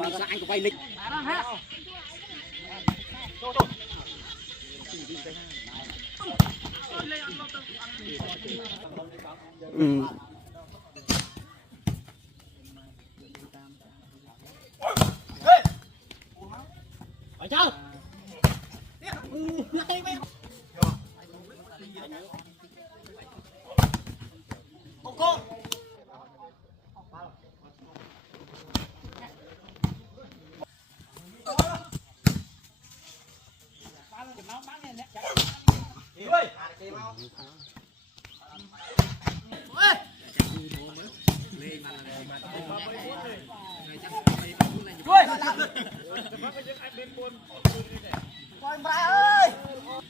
mình sẽ anh có vay lịch. Ở đâu? Cô.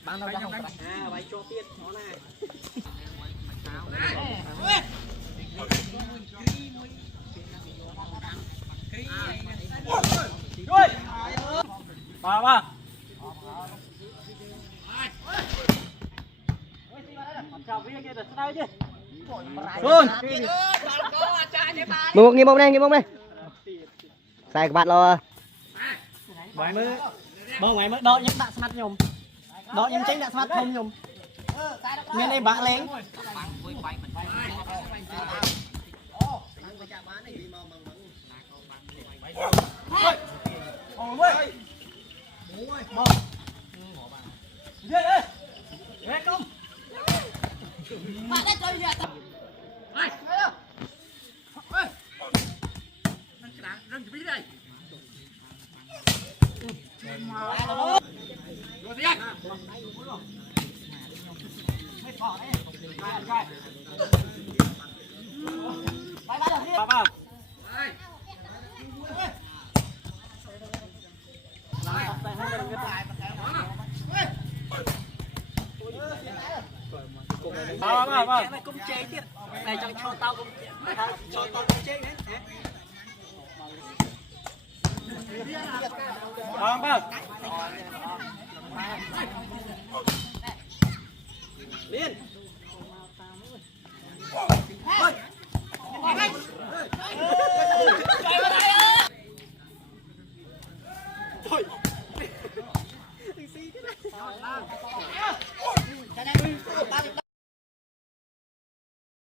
Bạn đâu không? À, bài cho tiền nó này. Ba ba. Luôn. Nghiêm bông đây, nghiêm bông đây. Sai các bạn lo. Mày mới bông mày mới đo những bạn smart nhom. Đo những chính bạn smart không nhom. Nên đây bạn lên. Cũng chế tiếp. Này cho tao cũng cho tao cũng chế đấy. Liên. Thôi.